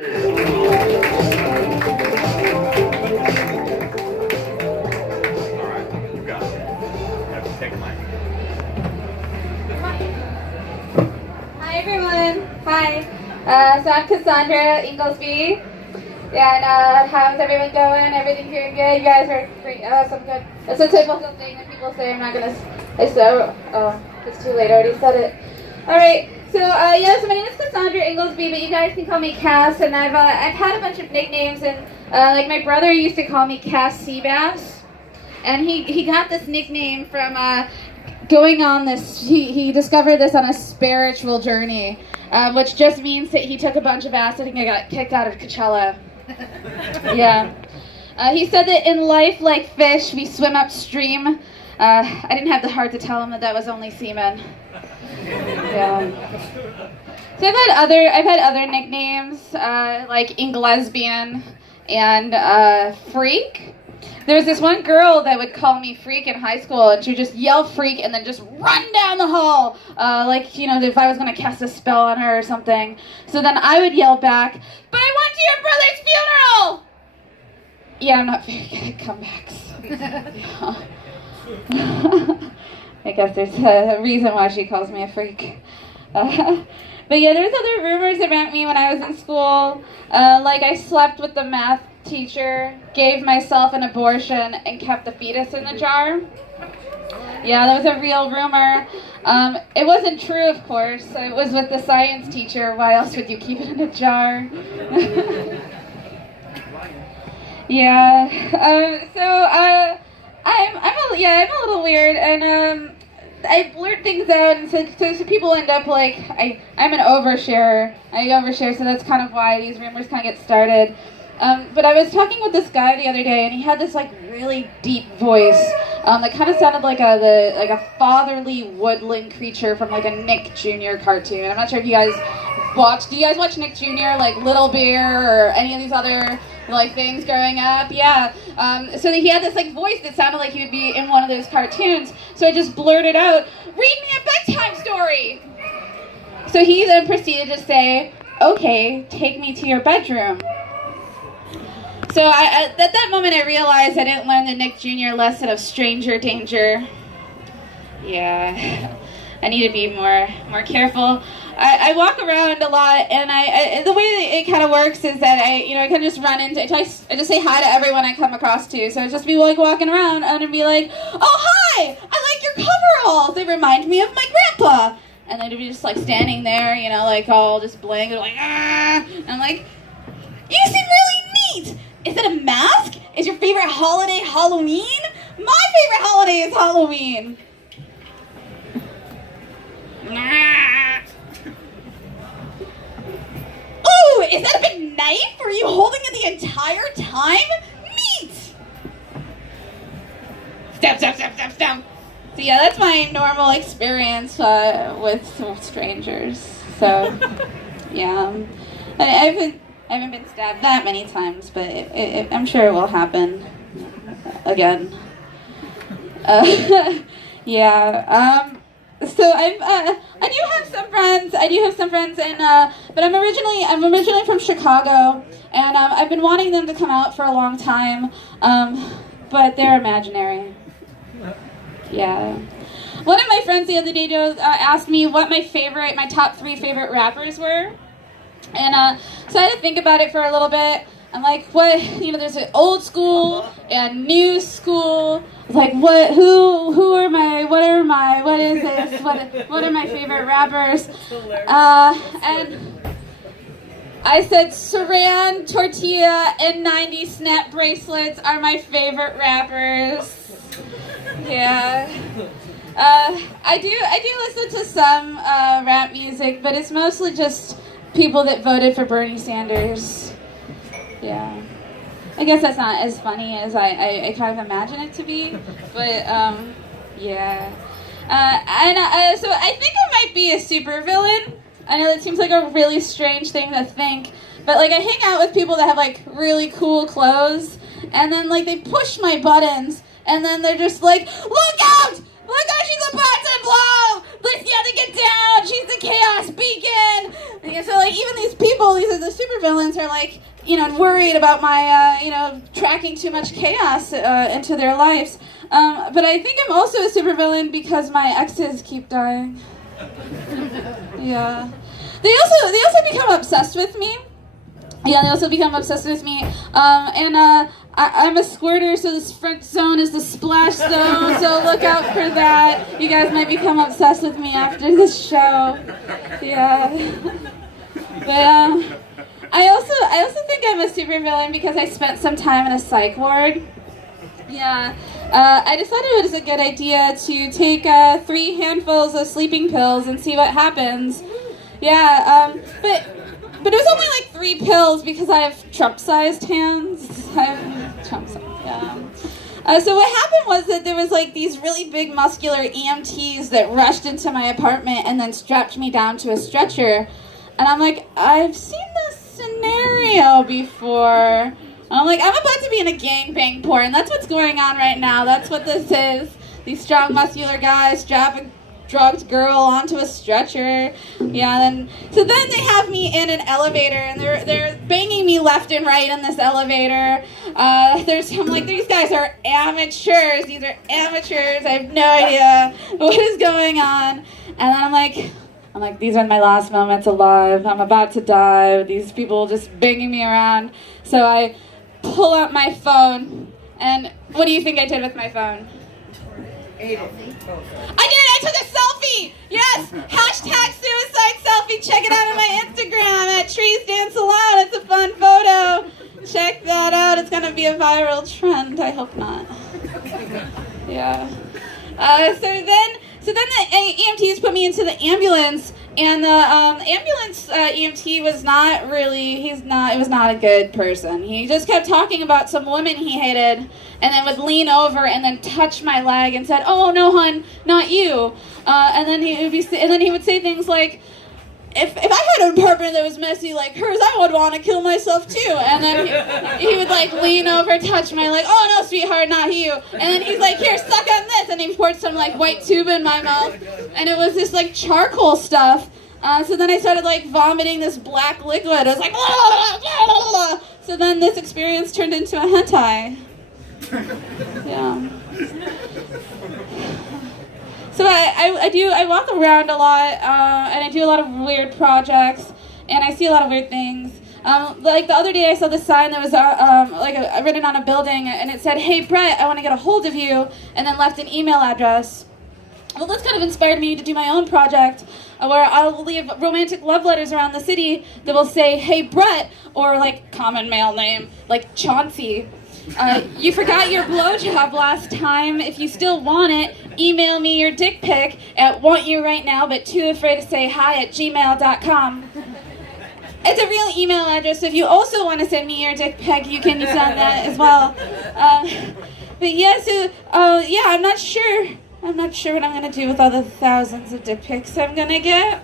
Hi everyone. Hi. So I'm Cassandra Inglesby. Yeah, and how's everyone going? Everything doing good? You guys are great. Awesome, good. It's a typical thing that people say. I'm not gonna. It's too late. I already said it. All right. So so my name is Cassandra Inglesby, but you guys can call me Cass. And I've had a bunch of nicknames, and like my brother used to call me Cass Seabass, and he got this nickname from going on this. He discovered this on a spiritual journey, which just means that he took a bunch of acid and got kicked out of Coachella. Yeah. He said that in life, like fish, we swim upstream. I didn't have the heart to tell him that was only semen. Yeah. So I've had other nicknames like Inglesbian and Freak. There was this one girl that would call me Freak in high school, and she would just yell Freak and then just run down the hall, like, you know, if I was going to cast a spell on her or something. So then I would yell back, "But I went to your brother's funeral!" Yeah, I'm not very good at comebacks. Yeah. I guess there's a reason why she calls me a freak. But yeah, there's other rumors about me when I was in school. Like I slept with the math teacher, gave myself an abortion, and kept the fetus in the jar. Yeah, that was a real rumor. It wasn't true, of course. It was with the science teacher. Why else would you keep it in a jar? Yeah. I'm a little weird, and I blurt things out, and so people end up like I'm an oversharer. I overshare, so that's kind of why these rumors kind of get started. But I was talking with this guy the other day, and he had this like really deep voice that kind of sounded like a fatherly woodland creature from like a Nick Jr. cartoon. I'm not sure if you guys watch. Do you guys watch Nick Jr. like Little Bear or any of these other like things growing up? Yeah. So he had this like voice that sounded like he would be in one of those cartoons. So I just blurted out, "Read me a bedtime story." So he then proceeded to say, "Okay, take me to your bedroom." So at that moment I realized I didn't learn the Nick Jr. lesson of stranger danger. Yeah, I need to be more careful. I walk around a lot, and the way it kind of works is that I kind of just run into, I just say hi to everyone I come across to. So I just be like walking around and I'd be like, "Oh hi, I like your coveralls. They remind me of my grandpa." And they'd be just like standing there, like all just blank. They're like, "Ah," and I'm like, "You seem really neat. Is it a mask? Is your favorite holiday Halloween? My favorite holiday is Halloween." "Ooh, is that a big knife? Were you holding it the entire time? Neat!" Step. So yeah, that's my normal experience with strangers. So yeah, I haven't been stabbed that many times, but I'm sure it will happen again. Yeah. So I do have some friends, and but I'm originally from Chicago, and I've been wanting them to come out for a long time, but they're imaginary. Yeah. One of my friends the other day asked me what my top 3 favorite rappers were, and so I had to think about it for a little bit. I'm like, what? There's an old school and new school. Like, what? Who are my? What is this? What are my favorite rappers? And I said Saran, Tortilla, and 90 Snap bracelets are my favorite rappers. Yeah. I do listen to some rap music, but it's mostly just people that voted for Bernie Sanders. Yeah. I guess that's not as funny as I kind of imagine it to be, but yeah. So I think I might be a supervillain. I know that seems like a really strange thing to think, but like I hang out with people that have like really cool clothes, and then like they push my buttons, and then they're just like, "Look out! Look out, she's about to blow! let's yell to get down. She's the chaos beacon. And so like even these people, these are the supervillains, are like, you know, worried about my, you know, tracking too much chaos into their lives. But I think I'm also a supervillain because my exes keep dying. Yeah. They also become obsessed with me. Yeah, they also become obsessed with me. I'm a squirter, so this front zone is the splash zone, so look out for that. You guys might become obsessed with me after this show. Yeah. But I also think I'm a supervillain because I spent some time in a psych ward. Yeah. I decided it was a good idea to take 3 handfuls of sleeping pills and see what happens. Yeah, but it was only like 3 pills because I have Trump-sized hands. I have Trump-sized, yeah. So what happened was that there was like these really big muscular EMTs that rushed into my apartment and then strapped me down to a stretcher. And I'm like, I've seen this scenario before. I'm like, I'm about to be in a gangbang porn. That's what's going on right now. That's what this is. These strong, muscular guys strap a drugged girl onto a stretcher. Yeah, so then they have me in an elevator, and they're banging me left and right in this elevator. I'm like, these guys are amateurs. These are amateurs. I have no idea what is going on. And then I'm like, these are my last moments alive. I'm about to die. These people just banging me around. So I pull out my phone, and what do you think I did with my phone? Ate it. I did! I took a selfie! Yes! Hashtag suicide selfie. Check it out on my Instagram at Trees Dance Aloud. It's a fun photo. Check that out. It's gonna be a viral trend. I hope not. Yeah. So then the EMTs put me into the ambulance, and the ambulance EMT was it was not a good person. He just kept talking about some woman he hated, and then would lean over and then touch my leg and said, "Oh no, hun, not you." And then he would say things like, If I had an apartment that was messy like hers, I would want to kill myself too. And then he would like lean over, touch my leg. "Oh no, sweetheart, not you." And then he's like, "Here, suck on this." And he poured some like white tube in my mouth, and it was this like charcoal stuff. So then I started like vomiting this black liquid. It was like, blah, blah, blah. So then this experience turned into a hentai. Yeah. So I walk around a lot, and I do a lot of weird projects, and I see a lot of weird things. Like the other day I saw this sign that was written on a building, and it said, "Hey Brett, I want to get a hold of you," and then left an email address. Well, this kind of inspired me to do my own project, where I'll leave romantic love letters around the city that will say, "Hey Brett," or like common male name, like Chauncey. "You forgot your blowjob last time. If you still want it, email me your dick pic at wantyouRightNow but too afraid to say hi at gmail.com. It's a real email address, so if you also want to send me your dick pic, you can send that as well. But yeah, so I'm not sure. I'm not sure what I'm gonna do with all the thousands of dick pics I'm gonna get.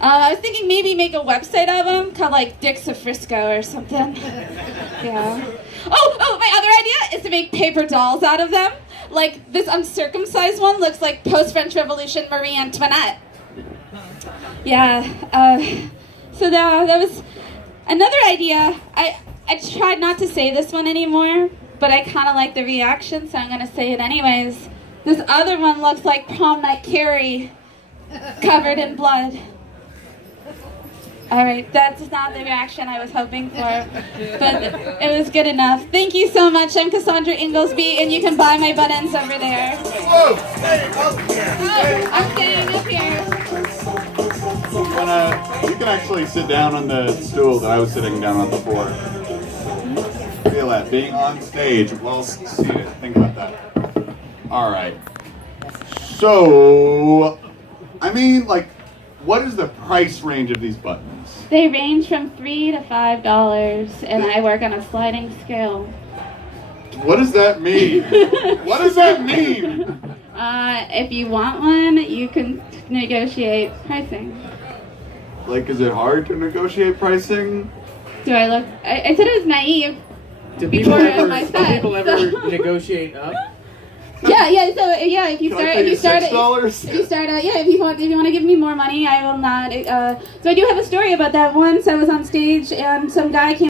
I was thinking maybe make a website of them called like Dicks of Frisco or something. Yeah. Oh, my other idea is to make paper dolls out of them. Like this uncircumcised one looks like post-French Revolution Marie Antoinette. Yeah, so that was another idea. I tried not to say this one anymore, but I kind of like the reaction, so I'm going to say it anyways. This other one looks like prom night Carrie, covered in blood. All right, that's not the reaction I was hoping for, but it was good enough. Thank you so much. I'm Cassandra Inglesby, and you can buy my buttons over there. Whoa! Stay up here! Oh, I'm staying up here. You can actually sit down on the stool that I was sitting down on before. Feel that, being on stage while seated. Think about that. All right. So, I mean, like, what is the price range of these buttons? They range from $3 to $5, and I work on a sliding scale. What does that mean? What does that mean? If you want one, you can negotiate pricing. Like, is it hard to negotiate pricing? Do I look? I said it was naive. Do people Before ever, my set, negotiate up? Yeah. So yeah, if you Can I start, pay if you start, $6? if you start, yeah, if you want to give me more money, I will not. So I do have a story about that. Once I was on stage and some guy came